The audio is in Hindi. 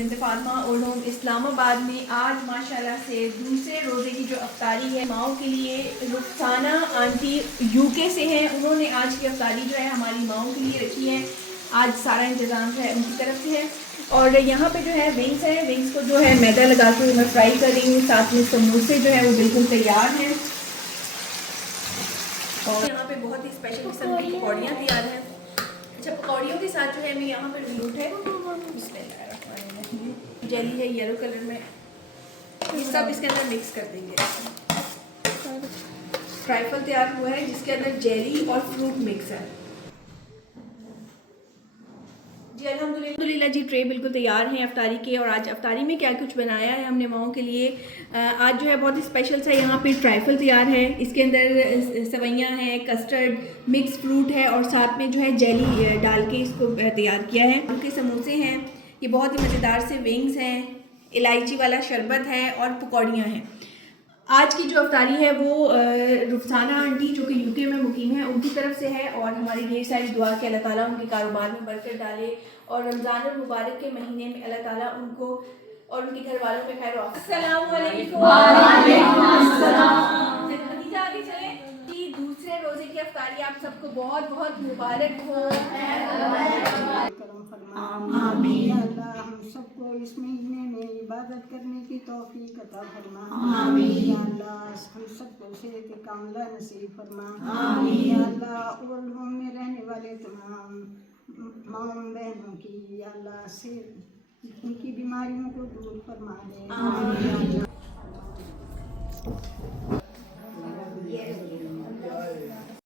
Bint Fatima old home Islamabad में आज माशाल्लाह से दूसरे रोज़े की जो अफ्तारी है माओं के लिए रुखसाना आंटी यूके से हैं। उन्होंने आज की अफ्तारी जो है हमारी माओं के लिए रखी है। आज सारा इंतज़ाम जो है उनकी तरफ से है। और यहाँ पे जो है विंग्स है, विंग्स को जो है मैदा लगा के मैं फ्राई कर रही हूँ। साथ में समोसे जो है वो बिल्कुल तैयार हैं। और यहाँ पे बहुत ही स्पेशल किस्म की पकौड़ियाँ तैयार हैं। अच्छा, पकौड़ियों के साथ जो है मैं यहाँ पर फ्रूट है, जेली है येलो कलर में, ये सब इसके अंदर मिक्स कर देंगे। ट्राइफल तैयार हुआ है जिसके अंदर जेली और फ्रूट मिक्स है। जी अल्हम्दुलिल्लाह जी, ट्रे बिल्कुल तैयार हैं अफ्तारी के। और आज अफ्तारी में क्या कुछ बनाया है हमने माओं के लिए, आज जो है बहुत ही स्पेशल सा यहाँ पे ट्राइफल तैयार है। इसके अंदर सवैयाँ हैं, कस्टर्ड, मिक्स फ्रूट है और साथ में जो है जेली डाल के इसको तैयार किया है। उनके समोसे हैं, ये बहुत ही मज़ेदार से विंग्स हैं, इलायची वाला शरबत है और पकौड़ियाँ हैं। आज की जो अफ्तारी है वो रुखसाना आंटी जो कि यूके में मुकीम है उनकी तरफ से है। और हमारी ढेर सारी दुआ कि अल्लाह ताला उनके कारोबार में बरकत डाले और रमज़ान मुबारक के महीने में अल्लाह ताला उनको और उनके घर वालों में खैर। अस्सलाम वालेकुम। नतीजा आगे चले कि दूसरे रोज़े की अफ्तारी आप सबको बहुत बहुत मुबारक हो। आमीन। अल्लाह हम सबको इस महीने में इबादत करने की तौफीक अता फरमा। आमीन। अल्लाह हम सबको सेहत कामिला नसीब फरमा। आमीन। अल्लाह ओल्ड होम में रहने वाले तमाम माँ बहनों की अल्लाह से उनकी बीमारियों को दूर फरमा दे। आमीन।